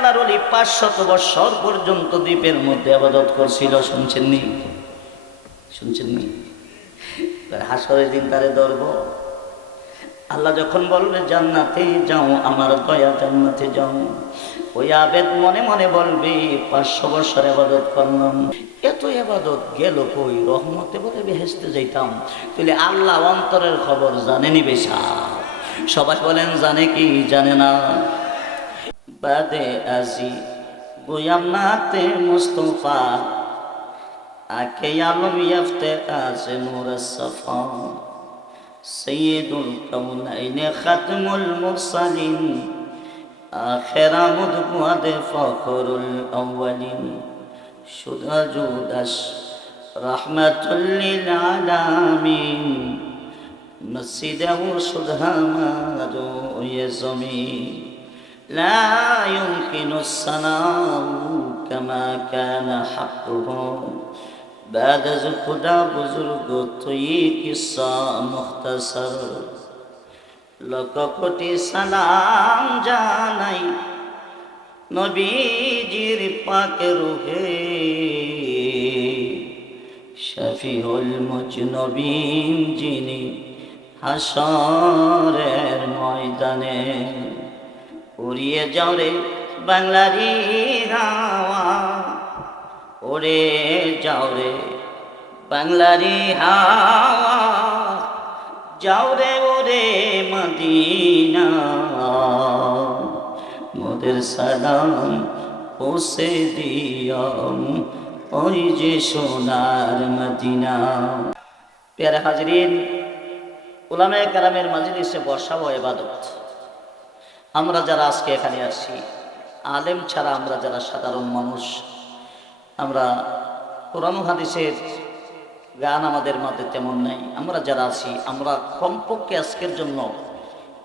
আল্লাহর অলি পাঁচশত বৎসর পর্যন্ত দ্বীপের মধ্যে আবাদত করছিল শুনছেন নি শুনছেন নি হাসরের দিন তারে ধরব। আল্লাহ যখন বলবে, জান্নাতে যাও, আমার দয়া, জান্নাতে যাও। ওই আবেদ মনে মনে বলবে পাঁচশো বছর আবাদত করলাম। এত আবাদত গেল কই? রহমতে বলে বেহেস্তে যাইতাম। তাহলে আল্লাহ অন্তরের খবর জানেনি বেশা। সবাই বলেন, জানে কি? জানে না। বাদে আজি গুয়াম নাতে মুস্তফা। আকে আলম ইয়াফতে আছে সফা। সৈয়দুল কৌনাইন খাতমুল মুরসালিন। আখেরা মুদকুয়াদে ফখরুল আউয়ালিন। সুদা জুদাস রহমাতুল্লিল আলামিন। মসজিদে ও সুধা মাদু ইয়ে জমিন। لا يمكن الصناع كما كان حقه بعد خدا بزرگ توی قصه مختصر লক্ষ কোটি সালাম জানাই নবীজির পাকে রুহে শফিউল মুজনবীন যিনি হাসরের ময়দানে উড়িয়ে যাও রে বাংলারি হাওয়া। ওরে যাও রে বাংলারি হাওয়া। যাও রে ওরে মদিনা। মোদের সালাম পৌঁছে দিয়াম ওই যে সোনার মদিনা। পেয়ারে হাজরিন উলামে কালামের মাজলিসে বসাবো এবাদত। আমরা যারা আজকে এখানে আসছি, আলেম ছাড়া আমরা যারা সাধারণ মানুষ, আমরা কোরআন হাদিসের গান আমাদের মধ্যে তেমন নেই। আমরা যারা আছি, আমরা কমপক্ষে আজকের জন্য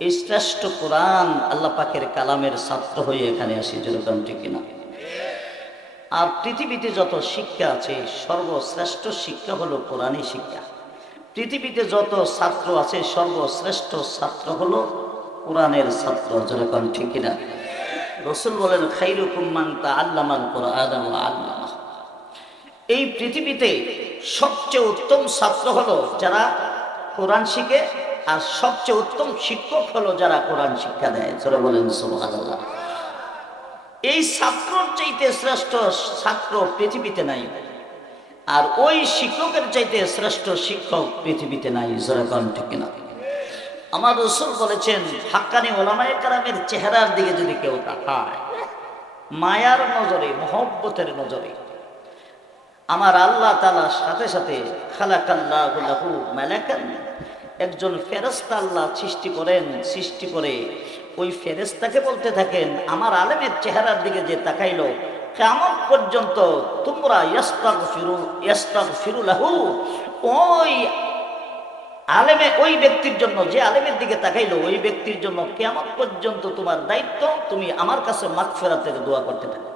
এই শ্রেষ্ঠ কোরআন আল্লাহ পাকের কালামের ছাত্র হয়ে এখানে আসি, যেরকম ঠিক কিনা। আর পৃথিবীতে যত শিক্ষা আছে, সর্বশ্রেষ্ঠ শিক্ষা হলো কোরআনই শিক্ষা। পৃথিবীতে যত ছাত্র আছে, সর্বশ্রেষ্ঠ ছাত্র হলো কোরআনের ছাত্র যেরকম ঠিক কিনা? রসুল বলেন, খাইরুকুম মান তা আল্লামাল কোরআন আল্লামা এই পৃথিবীতে সবচেয়ে উত্তম ছাত্র হলো যারা কোরআন শিখে, আর সবচেয়ে উত্তম শিক্ষক হলো যারা কোরআন শিক্ষা দেয়। যারা বলেন, সুবহানাল্লাহ। এই ছাত্রর চাইতে শ্রেষ্ঠ ছাত্র পৃথিবীতে নাই, আর ওই শিক্ষকের চাইতে শ্রেষ্ঠ শিক্ষক পৃথিবীতে নাই যেরকম ঠিক না আমার রসুল বলেছেন, হাক্কানি ওলামায় কারামের চেহারার দিকে যদি কেউ তাকায়, মায়ার নজরে, মহব্বতের নজরে, আমার আল্লাহ তালার সাথে সাথে খালাকাল্লাহু মেলাকান, একজন ফেরেস্তা আল্লাহ সৃষ্টি করেন, সৃষ্টি করে ওই ফেরেস্তাকে বলতে থাকেন, আমার আলেমের চেহারার দিকে যে তাকাইলো, কেমন পর্যন্ত তোমরা ইয়াস্তাগ ফিরু ইয়াস্তাগ ফিরুলাহু ওই আলেমে ওই ব্যক্তির জন্য, যে আলেমের দিকে তাকাইলো, ওই ব্যক্তির জন্য কেমন পর্যন্ত তোমার দায়িত্ব, তুমি আমার কাছে মাঠ ফেরাতের দোয়া করতে থাকো।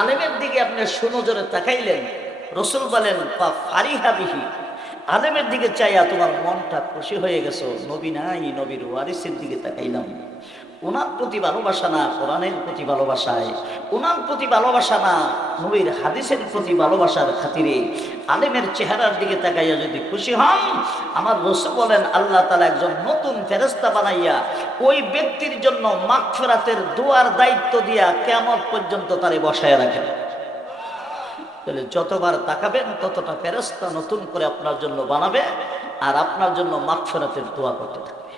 আলেমের দিকে আপনি সুনজরে তাকাইলেন, রসুল বলেন বা ফারিহা বিহি। আলেমের দিকে চাইয়া তোমার মনটা খুশি হয়ে গেছো। নবী নাই, নবীর ওয়ারিসের দিকে তাকাইলাম। ওনার প্রতি ভালোবাসা না, কোরআনের প্রতি ভালোবাসায়। ওনার প্রতি ভালোবাসা না, নবীর হাদিসের প্রতি ভালোবাসার খাতিরে। আলেমের চেহারার দিকে তাকাইয়া যদি খুশি হন, আমার রসুল বলেন, আল্লাহ তালা একজন নতুন ফেরস্তা বানাইয়া ওই ব্যক্তির জন্য মাগফেরাতের দোয়ার দায়িত্ব দিয়া কেমন পর্যন্ত তারে বসায় রাখেন। তাহলে যতবার তাকাবেন, ততটা ফেরস্তা নতুন করে আপনার জন্য বানাবে আর আপনার জন্য মাগফেরাতের দোয়া করতে থাকবে।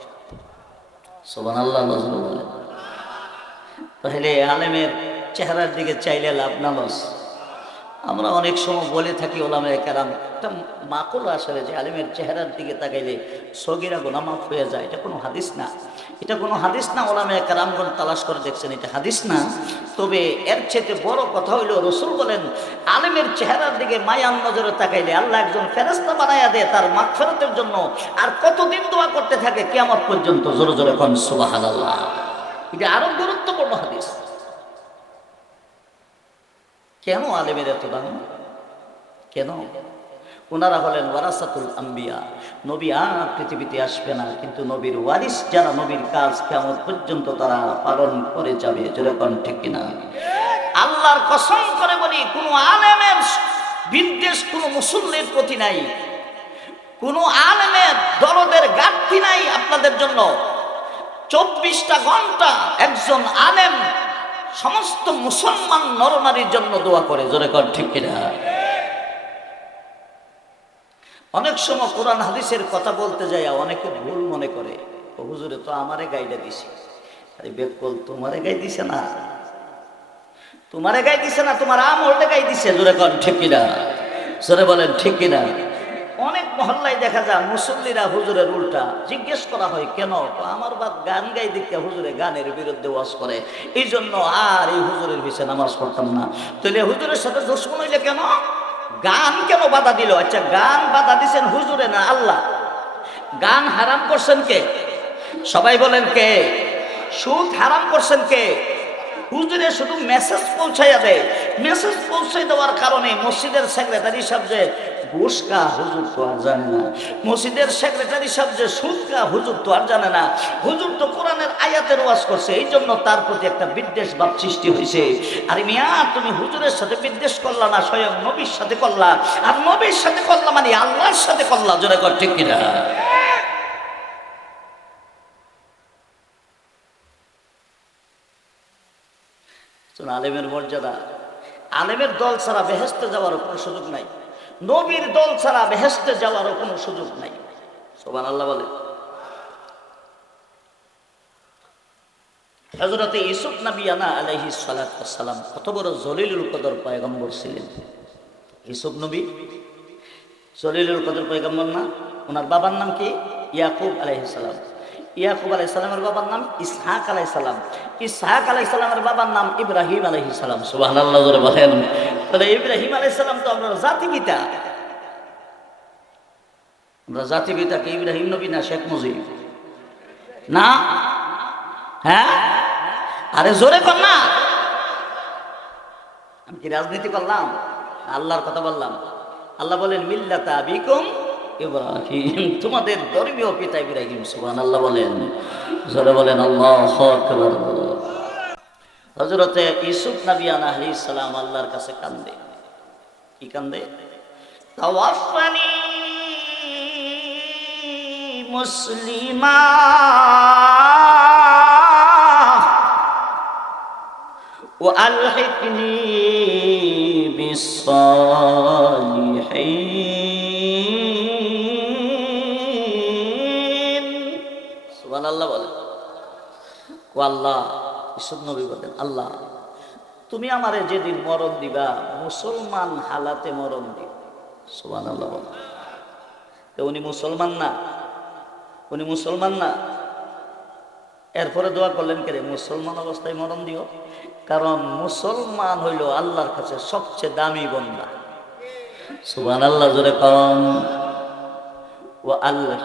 আল্লাহ বলে তাহলে আলেমের চেহারার দিকে চাইলে লাভ না, লস। আমরা অনেক সময় বলে থাকি ওলামে কেরাম, একটা মাকুল আসলে যে আলিমের চেহারার দিকে তাকাইলে সগিরা গোনা মাফ হয়ে যায়। এটা কোনো হাদিস না। এটা কোনো হাদিস না ওলামে কেরামগণ তালাশ করে দেখছেন, এটা হাদিস না। তবে এর চেয়ে বড় কথা হইল, রসুল বলেন, আলিমের চেহারার দিকে মায়ান নজরে তাকাইলে আল্লাহ একজন ফেরস্তা বানাইয়া দেয় তার মাঠ ফেরতের জন্য। আর কতদিন দোয়া করতে থাকে কেমন পর্যন্ত? জোরে জোরে কন সুবাহ এটা আরও গুরুত্বপূর্ণ হাদিস। কেন আলেমের এত দাম? কেন? ওনারা হলেন ওয়ারাসাতুল আম্বিয়া। নবী আর পৃথিবীতে আসবে না, কিন্তু নবীর ওয়ারিস যারা, নবীর কাজ কেমন পর্যন্ত তারা পালন করে যাবে, যেরকম ঠিক কিনা। আল্লাহর কসম করে বলি, কোনো আলেমের বিদ্বেষ, কোনো মুসল্লির প্রতি নাই। কোনো আলেমের দলদের ঘাটতি নাই আপনাদের জন্য। চব্বিশটা ঘণ্টা একজন আলেম সমস্ত মুসলমান নরনারীর জন্য দোয়া করে, জোরে কর, ঠিক কিনা? অনেক সময় কোরআন হাদিসের কথা বলতে যায় অনেকে ভুল মনে করে। হুজুরে, তো আমারে গাইডা দিছে। আরে বেকল, তোমারে গাই দিছে না। তোমারে গাই দিছে না, তোমার আমলটা গাই দিছে, জোরে কর, ঠিক কিনা? জোরে বলেন, ঠিক কিনা? অনেক মহল্লায় দেখা যায় মুসল্লিরা হুজুরের উল্টা। জিজ্ঞেস করা হয়, কেন আমার বাদ গান গাই দেখতে হুজুরে গানের বিরুদ্ধে ওয়াজ করে। এই জন্য আর এই হুজুরের পিছিয়ে নামাজ পড়তাম না। তাহলে হুজুরের সাথে দুশ্মন হইলে কেন? গান কেন বাধা দিল? আচ্ছা গান বাধা দিছেন হুজুরে না আল্লাহ? গান হারাম করছেন কে? সবাই বলেন কে? সুদ হারাম করছেন কে? হুজুরে শুধু মেসেজ পৌঁছাইয়া দেয়। মেসেজ পৌঁছাই দেওয়ার কারণে মসজিদের সেক্রেটারি সাহেব যে ঘুষকা হুজুর তো আর জানে না। মসজিদের সেক্রেটারি সাহেব যে সুদকা হুজুর তো আর জানে না। হুজুর তো কোরআনের আয়াতের ওয়াজ করছে, এই জন্য তার প্রতি একটা বিদ্বেষ ভাব সৃষ্টি হয়েছে। আর মিয়া, তুমি হুজুরের সাথে বিদ্বেষ করলা না, স্বয়ং নবীর সাথে করলা। আর নবীর সাথে করলা মানে আল্লাহর সাথে করলা, জোরে কর, ঠিক কিনা? আলেমের মর্যাদা। আলেমের দল ছাড়া বেহেস্তে যাওয়ার কোনো সুযোগ নাই। নবীর দল ছাড়া বেহেস্তে যাওয়ারও কোনো সুযোগ নাই। সোবান আল্লাহ বলে হজরতে ইসুফ নবিয়ানা আলহি সালাম কত বড় জলিলুল কদর পয়গম্বর ছিলেন। ইসুফ নবী, জলিলুল কদর পয়গম্বর না, ওনার বাবার নাম কি? ইয়াকুব আলাইহিসালাম ইয়াকুব আলাইসালামের বাবার নাম ইসহাক আলাইসালাম ইসহাক আলাইসালামের বাবার নাম ইব্রাহিম আলাইহিসালাম সুবাহ বলেন। তাহলে ইব্রাহিম আলাইসালাম তো আমরা জাতি পিতা। আমরা জাতি পিতা কি? ইব্রাহিম নবী না শেখ মুজিব? না? হ্যাঁ? আরে জোরে কর না। আমি কি রাজনীতি করলাম? আল্লাহর কথা বললাম। আল্লাহ বলেন, মিল্লাতা বিকুম ইব্রাহিম তোমাদের ধর্মীয় পিতা ইব্রাহিম সুবহান আল্লাহ বলেন জোরে বলেন আল্লাহ আকবার হজরতে ইসুফ নবী আলাইহিস সালাম আল্লাহর কাছে কান্দে কি কান্দে তাওয়াফানি মুসলিমা وألحقني بالصالحين আল্লাহ ইসুফ নবী বলেন, আল্লাহ, তুমি আমারে যেদিন মরণ দিবা, মুসলমান হালাতে মরণ দিবা। সুবহান আল্লাহ উনি মুসলমান না, উনি মুসলমান না। এরপরে দোয়া করলেন কে মুসলমান অবস্থায় মরণ দিও। কারণ মুসলমান হইল আল্লাহর কাছে সবচেয়ে দামি বন্দা। সুবান আল্লাহ জোরে কম ও আল্লাহ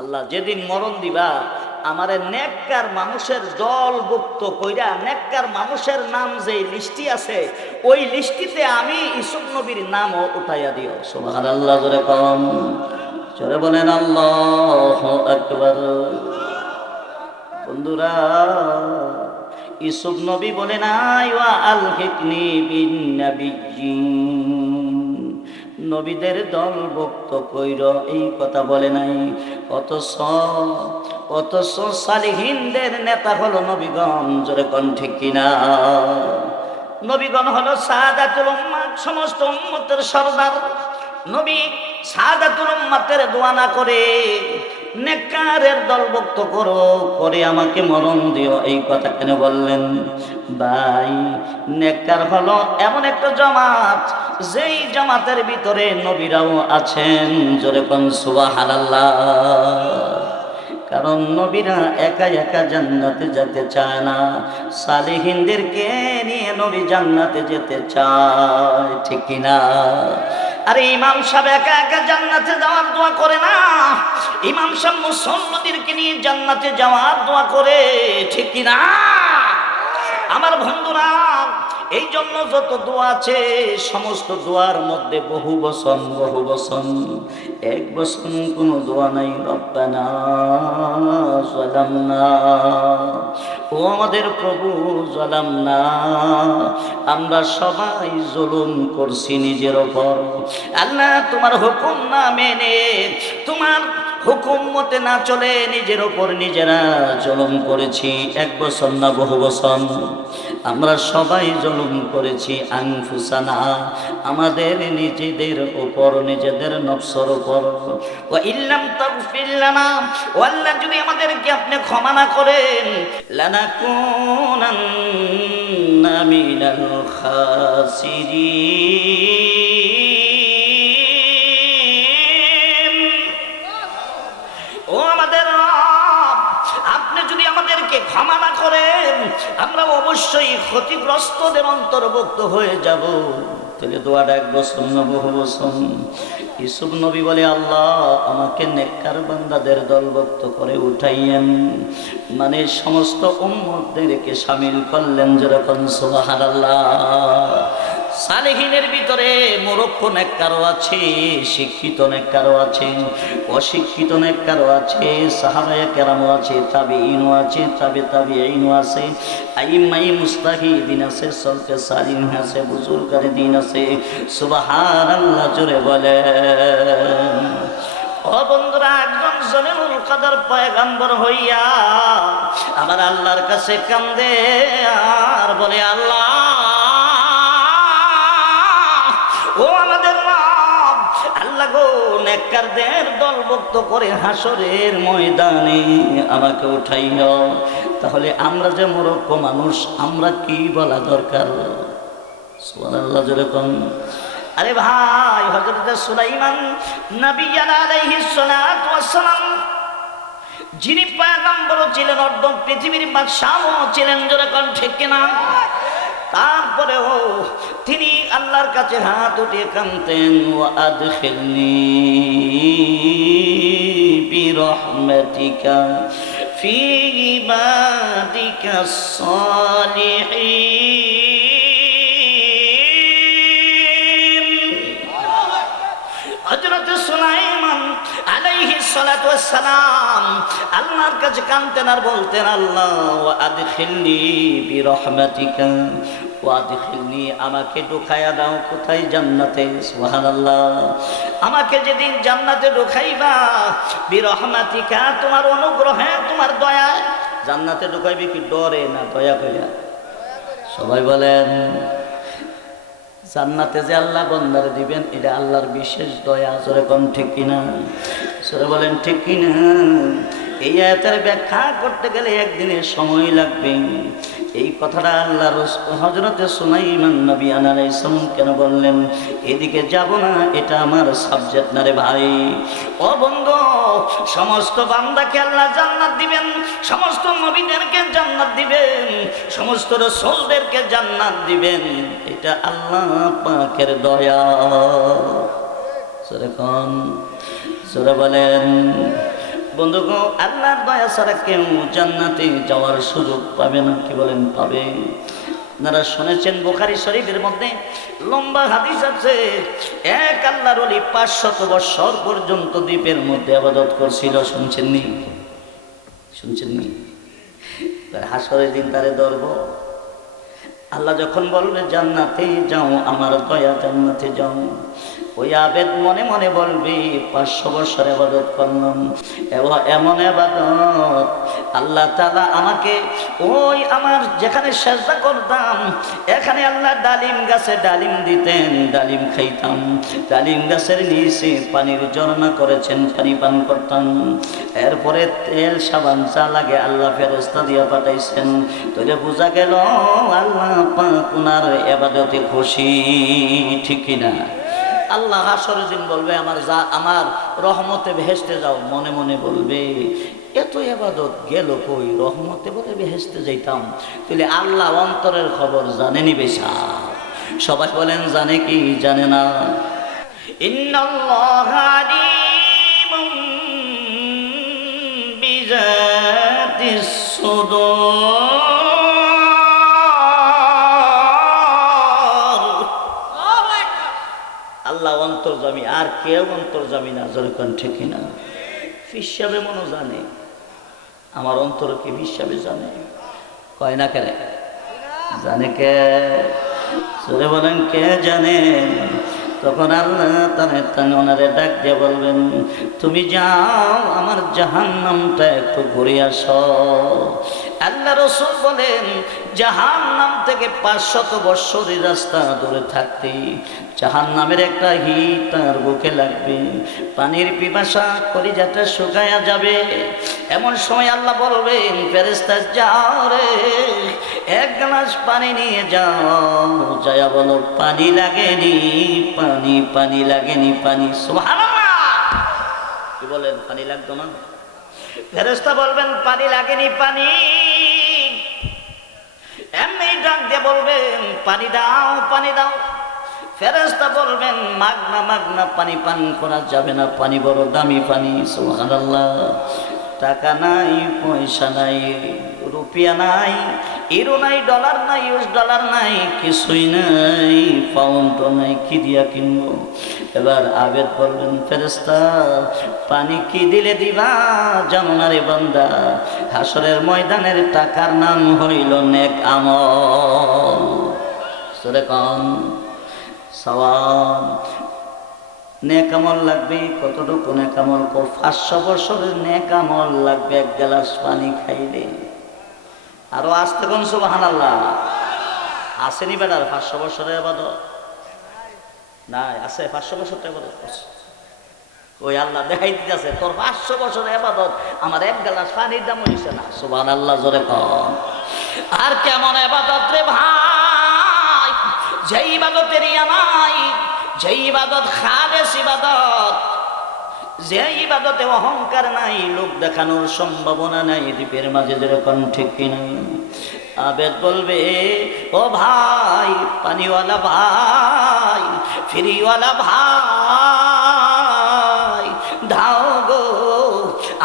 আল্লাহ যেদিন মরণ দিবা, আমারে নেককার মানুষের দলভুক্ত কইরা, নেককার মানুষের নাম যে লিস্টি আছে, ওই লিস্টিতে আমি ইসুফ নবীর নামও উঠাইয়া দিও। সুবহান আল্লাহ জোরে কম। জোরে বলেন, আল্লাহ আকবার। বন্ধুরা ইসুফ নবী বলে নাই, ওয়া আল হিকনি নবীদের দলভুক্ত কইর এই কথা বলে নাই। অথচ অথচ সালিহিনদের নেতা হলো নবীগণ, জোরে কন ঠিক কিনা? নবীগণ হলো সাদাতুল উম্মাত সমস্ত উম্মতের সর্দার। নবী সাদাতুল উম্মাতের দোয়া না করে নেকারের দলভুক্ত করো করে আমাকে মরণ দিও। এই কথা কেন বললেন? ভাই, নেককার হলো এমন একটা জামাত, যেই জামাতের ভিতরে নবীরাও আছেন। জোরে কোন, সুবহানাল্লাহ। কারণ নবীরা একা একা জান্নাতে যেতে চায় না। সালেহিনদেরকে নিয়ে নবী জান্নাতে যেতে চায়, ঠিক কিনা? আরে ইমাম সাহেব একা একা জান্নাতে যাওয়ার দোয়া করে না। ইমাম সাহেব মুসল্লিদেরকে নিয়ে জান্নাতে যাওয়ার দোয়া করে, ঠিক কিনা আমার বন্ধুরা এই জন্য যত দোয়া আছে, সমস্ত দোয়ার মধ্যে বহু বসন বহু বসন এক বসন কোনো দোয়া নাই জালামনা ও আমাদের প্রভু জলাম না। আমরা সবাই জুলুম করছি নিজের ওপর। আল্লাহ, তোমার হুকুম না মেনে, তোমার হুকুম মতে না চলে নিজের ওপর নিজেরা জুলুম করেছি। এক বছর না বহু বছর। আমরা সবাই জুলুম করেছি আংফুসানা আমাদের নিজেদের উপর, নিজেদের নফসর উপর। ও ইল্লাম তাগফির লানা ও আল্লাহ যদি আমাদেরকে আপনি ক্ষমা না করেন, লানাকুনান্না মিনাল খাসিরিন। আমরা অবশ্যই ক্ষতিগ্রস্তদের অন্তর্ভুক্ত হয়ে যাব। তাহলে দোয়াটা এক বছর না বহু বছর ইসুফ নবী বলে, আল্লাহ, আমাকে নেককার বান্দাদের দলভুক্ত করে উঠাইয়েন। মানে সমস্ত উম্মতদেরকে সামিল করলেন যেরকম সোহার আল্লাহ সালেহিনের ভিতরে মোরক্ষ নেককারও আছে, শিক্ষিত নেককারও আছে, অশিক্ষিত নেককারও আছে, সাহাবায়া কেরামও আছে তাবে ইনও আছে তাবে তাবে ইনও আছে আইমাই আছে আছে দিন আছে। সুবাহার আল্লাহ জোরে বলে ও বন্ধুরা, একজন জলিমুল কাদার পয়গাম্বর হইয়া আমার আল্লাহর কাছে কান্দে আর বলে, আল্লাহ নেককারদের দলভুক্ত করে হাসরের ময়দানে আমাকে উঠাইও। তাহলে আমরা যে মূর্খ মানুষ, আমরা কি বলা দরকার? সুবহানাল্লাহ যেরকম আরে ভাই, হযরত সুলাইমান নবী আলাইহিস সালাতু ওয়াস যিনি পয়গম্বর ছিলেন, অর্ধ পৃথিবীর বাদশাহ ছিলেন যেরকম ঠিক কিনা? তারপরেও তিনি আল্লাহর কাছে হাত উঠিয়ে কানতেন ও আদখিলনি বিরহমাতিকা ফি ইবাদিকা সালিহিন ওয়াসসালাম আল্লাহর কাছে কাঁদতেন আর বলতেন, আল্লাহ আদখিলনি আমাকে ঢুকায়া দাও কোথায় জান্নাতে? সুবহানাল্লাহ। আমাকে যেদিন জান্নাতে ঢুকাইবা, বিরহমাতিকা, তোমার অনুগ্রহে, তোমার দয়া জান্নাতে ঢুকাইবে কি ডরে না দয়া কইরা? সবাই বলেন, জান্নাতে যে আল্লাহ বন্দারে দিবেন, এটা আল্লাহর বিশেষ দয়া যেরকম ঠিক কিনা? সরে বলেন, ঠিক কিনা? এই আয়াতের ব্যাখ্যা করতে গেলে একদিনের সময় লাগবে। এই কথাটা আল্লাহ হজরতে সুনাইমান নবী আনালাই সালাম কেন বললেন, এদিকে যাব না, এটা আমার সাবজেক্ট না রে ভাই। ও বন্ধু, সমস্ত বান্দাকে আল্লাহ জান্নাত দিবেন, সমস্ত নবীদেরকে জান্নাত দিবেন, সমস্ত রসুলদেরকে জান্নাত দিবেন, এটা আল্লাহ পাকের দয়া। সেরকম সরে বলেন বন্ধুগণ আল্লাহর দয়া ছাড়া কেউ জান্নাতে যাওয়ার সুযোগ পাবে না। কি বলেন, পাবে। আপনারা শুনেছেন বোখারি শরীফের মধ্যে লম্বা হাদিস আছে, এক আল্লাহর অলি পাঁচশত বৎসর পর্যন্ত দ্বীপের মধ্যে আবাদত করছিল, শুনছেননি? শুনছেননি? তার হাসরের দিন তারে ধরব। আল্লাহ যখন বলবে জান্নাতে যাও, আমার দয়া, জান্নাতে যাও। ওই আবেদ মনে মনে বলবি, পাঁচশো বছর আবাদত করলাম। এমন আবাদত আল্লাহ তালা আমাকে ওই আমার যেখানে সেজদা করতাম, এখানে আল্লাহ ডালিম গাছে ডালিম দিতেন, ডালিম খাইতাম। ডালিম গাছের নিচে পানির ঝর্ণা করেছেন, পানি পান করতাম। এরপরে তেল, সাবান চা লাগে আল্লাহ ফেরস্তা দিয়া পাঠাইছেন। তোরে বোঝা গেল আল্লাহ পাক ওনার এবাদতে খুশি, ঠিক কিনা? আল্লাহ হাসরের দিন বলবে, আমার যা, আমার রহমতে ভেসতে যাও। মনে মনে বলবে, এত এবাদত গেল কই? রহমতে বলে ভেসতে যাইতাম। তাহলে আল্লাহ অন্তরের খবর জানেনি বেশা। সবাই বলেন, জানে কি? জানে না। ইন্নাল্লাহ কেউ অন্তর যাবি না যেরকম ঠিক না হিসাবে মনো জানে। আমার অন্তর কি হিসাবে জানে? কয় না কেন? জানে কে? সুরে বলেন, কে জানে? তখন আল্লাহ তারে ওনারে ডাক দিয়ে বলবেন, তুমি যাও আমার জাহান নামটা একটু ঘুরে আসো। আল্লাহ রসুল বলেন জাহান নাম থেকে পাঁচশত বৎসরের রাস্তা দূরে থাকতে জাহান নামের একটা হিট তার বুকে লাগবে। পানির পিপাসা কলিজাটা শুকায়া যাবে। এমন সময় আল্লাহ বলবেন ফেরেস্তা যাও রে, এক গ্লাস পানি নিয়ে যাও। জয়া বলো, পানি লাগেনি, পানি পানি লাগেনি, পানি। কি বলেন, পানি লাগতো না? ফেরেস্তা বলবেন, পানি লাগেনি, পানি। এমনি ডাক দিয়ে বলবেন, পানি দাও পানি দাও। ফেরেস্তা বলবেন, মাগনা মাগনা, পানি পান করা যাবে না, পানি বড় দামি পানি, সুবহানাল্লাহ। টাকা নাই, পয়সা নাই, রুপিয়া নাই ইউরো নাই, ডলার নাই, ইউএস ডলার নাই, কিছুই নাই পাউন্ড নাই, কি দিয়া কিনবো? এবার আবেদ বলবেন ফেরেস্তা পানি কি দিলে দিবা জানো না রে বান্দা? হাসরের ময়দানের টাকার নাম হইল নেক আমল। কন সওয়াব নেকামল লাগবে, কতটুকু নেকামল কো? পাঁচশো বছরের নেকামল লাগবে, এক গ্লাস পানি খাইলে। আরও আসতে কোন সুবাহান আল্লাহ আসেনি বেটার, পাঁচশো বছরের আবাদত। নাই, আছে, পাঁচশো বছর তো আবাদত ওই আল্লাহ দেখাই দিতেছে, তোর পাঁচশো বছরের আবাদত, আমার এক গ্লাস পানির দাম হয়েছে না। সুবাহান আল্লাহ জোরে কম আর কেমন আবাদত রে ভাই? যে ইবাদতের ইয়ামাই যে ইবাদত খালেস ইবাদত যে ইবাদতে অহংকার নাই, লোক দেখানোর সম্ভাবনা নাই, দ্বীপের মাঝে যেরকম ঠিক কিনা। আবেদ বলবে, ও ভাই, পানিওয়ালা ভাই, ফিরিওয়ালা ভাই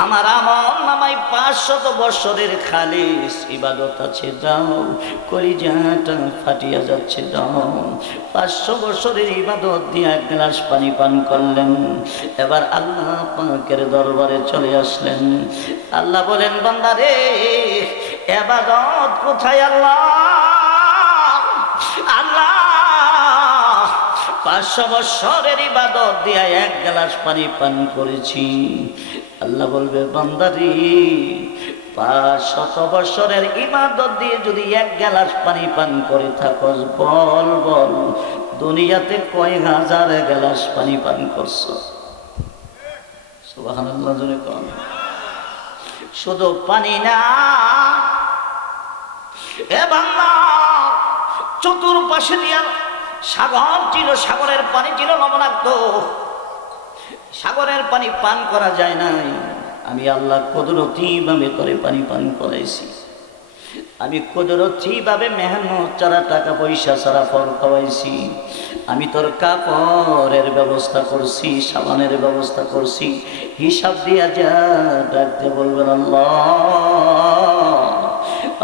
আমার আমল নামাই পাঁচশত বছরের খালিস ইবাদত আছে দাও কলিজাটা ফাটিয়া যাচ্ছে দাও পাঁচশো বছরের ইবাদত দিয়ে এক গ্লাস পানি পান করলেন। এবার আল্লাহ পাকের দরবারে চলে আসলেন। আল্লাহ বলেন বান্দারে এবাদত কোথায় আল্লাহ? আল্লাহ, পাঁচশো বৎসরের ইবাদত দিয়া এক গ্লাস পানি পান করেছি। আল্লাহ বলবে, বান্দারি শত বৎসরের ইবাদত দিয়ে যদি এক গ্লাস পানি পান করে থাকস বল বল, দুনিয়াতে কয় হাজার গ্লাস পানি পান করছ? শুধু পানি না, এ বাংলা চতুর্পাশে দিয়া সাগর ছিল, সাগরের পানি ছিল লবণাক্ত। সাগরের পানি পান করা যায় নাই। আমি আল্লাহ ভাবে করে পানি পান করাইছি। আমি ভাবে মেহনত ছাড়া টাকা পয়সা ছাড়া ফল খাওয়াইছি। আমি তোর কাপড়ের ব্যবস্থা করছি, সাবানের ব্যবস্থা করছি। হিসাব দিয়া যা ডাকতে বলবেন, আল্লাহ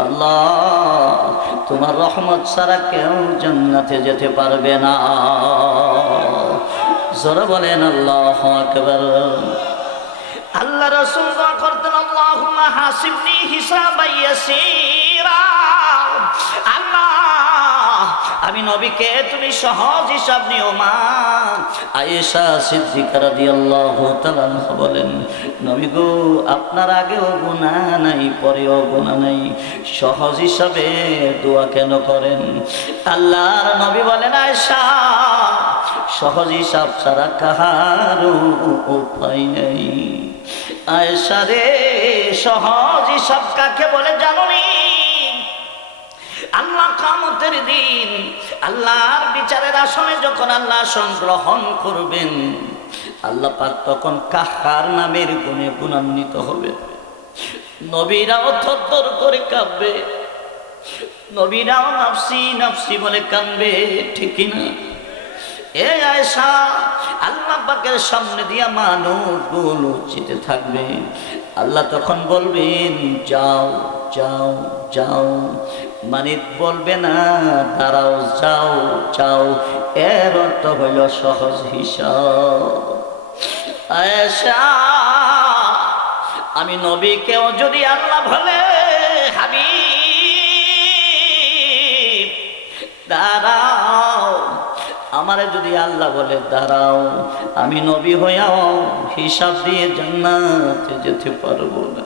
আল্লাহ, তোমার রহমত ছাড়া কেউ জান্নাতে যেতে পারবে না। জোরে বলেন আল্লাহ আকবার। আল্লাহ রসুল দোয়া করতেন আল্লাহুম্মা হাসিবনি হিসাবাই ইয়াসীরা। আল্লাহ আমি নবীকে তুমি সহজ হিসাব নিও মা। আয়েশা সিদ্দিকা রাদিয়াল্লাহু তাআলা বলেন নবী গো আপনার আগেও গুনাহ নাই পরেও গুনাহ নাই। সহজ হিসাবে দোয়া কেন করেন? আল্লাহর নবী বলেন আয়েশা সহজ হিসাব ছাড়া কাহারও উপায় নেই। আয়েশা রে, সহজ হিসাব কাকে বলে জানুনি? আল্লাহ কামতের দিন আল্লাহর বিচারের আসনে যখন আল্লাহ সংগ্রহণ করবেন, আল্লাহ পাক তখন কাহার নামের গুণে গুণান্বিত হবে। নবীরাও থর করে কাঁদবে। নবীরাও নাফসি নাফসি বলে কাঁদবে, ঠিক না এ আল্লাহ সামনে থাকবে। আল্লাহ তখন বলবেন, যাও যাও যাও। মানে বলবে, না, দাঁড়াও, যাও যাও। এর অর্থ হইল সহজ হিসাব। আয়েশা, আমি নবীকেও যদি আল্লাহ বলে হাবি দাঁড়াও আমারে যদি আল্লাহ বলে, দাঁড়াও, আমি নবী হইয়াও হিসাব দিয়ে জান্নাতে যেতে পারব না।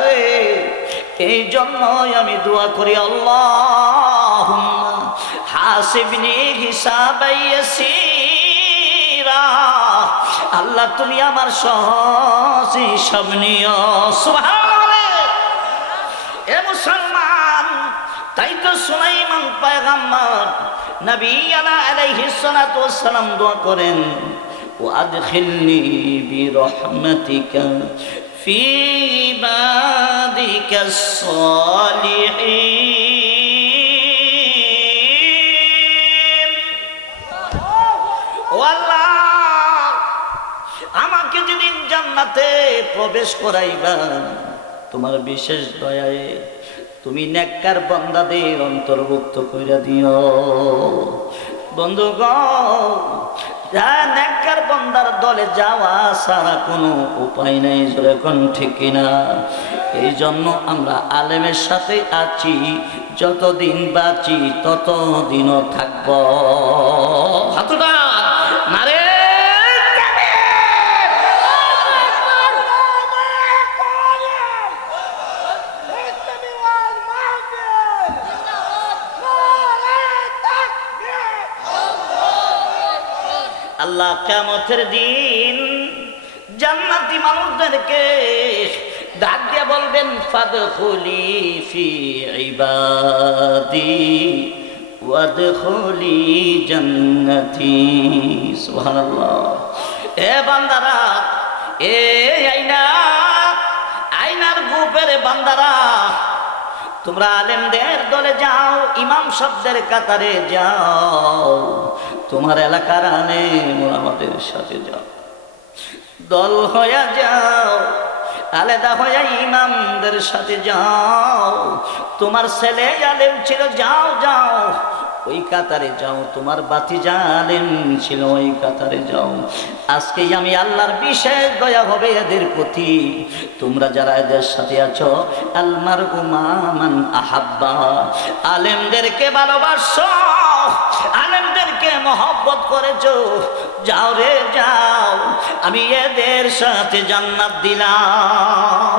রে, এই জন্যই আমি দোয়া করি আল্লাহ হাসিবনি হিসাবাইয়াসিরা আল্লাহ, তুমি আমার সহজ হিসাব সুবহানাল্লাহ। এ মুসলমান, তাই তো সুলাইমান পয়গাম্বর নবীনা আলাইহিস সালাতু ওয়াস দোয়া করেন, ওয়াদখিলনি বিরহমাতিকা ফি ইবাদিকাস সালিহিন আমাকে যদি জান্নাতে প্রবেশ করাইবা, তোমার বিশেষ দয়ায় তুমি নেককার বন্দাদের অন্তর্ভুক্ত কইরা দিও। বন্ধুগণ বন্দার দলে যাওয়া ছাড়া কোনো উপায় নেই, যখন ঠিক কিনা। এই জন্য আমরা আলেমের সাথে আছি, যতদিন বাঁচি ততদিনও থাকব। আল্লাহ কেমতের দিন জান্নাতি মানুষদেরকে ডাক দিয়ে বলবেন ফাদ খুলি ফি ইবাদি, ওয়াদখুলি জান্নাতি। সুবহানাল্লাহ। এ বান্দারা, এ আইনা, আইনার গ্রুপের বান্দারা, তোমরা আলেমদের দলে যাও, ইমাম শব্দের কাতারে যাও। তোমার এলাকার আলেম আমাদের সাথে যাও। দল হয়ে যাও, আলাদা হয়ে ইমামদের সাথে যাও। তোমার ছেলে আলেম ছিল, যাও যাও। ওই কাতারে যাও, তোমার বাতি আলেম ছিল, ওই কাতারে যাও। আজকে আমি আল্লাহর বিশেষ দয়া হবে এদের প্রতি। তোমরা যারা এদের সাথে আছো আলমার উমামান আহাব্বা। আলেমদেরকে ভালোবাসো। আলেমদেরকে মহব্বত করেছ। যাও রে যাও। আমি এদের সাথে জান্নাত দিলাম।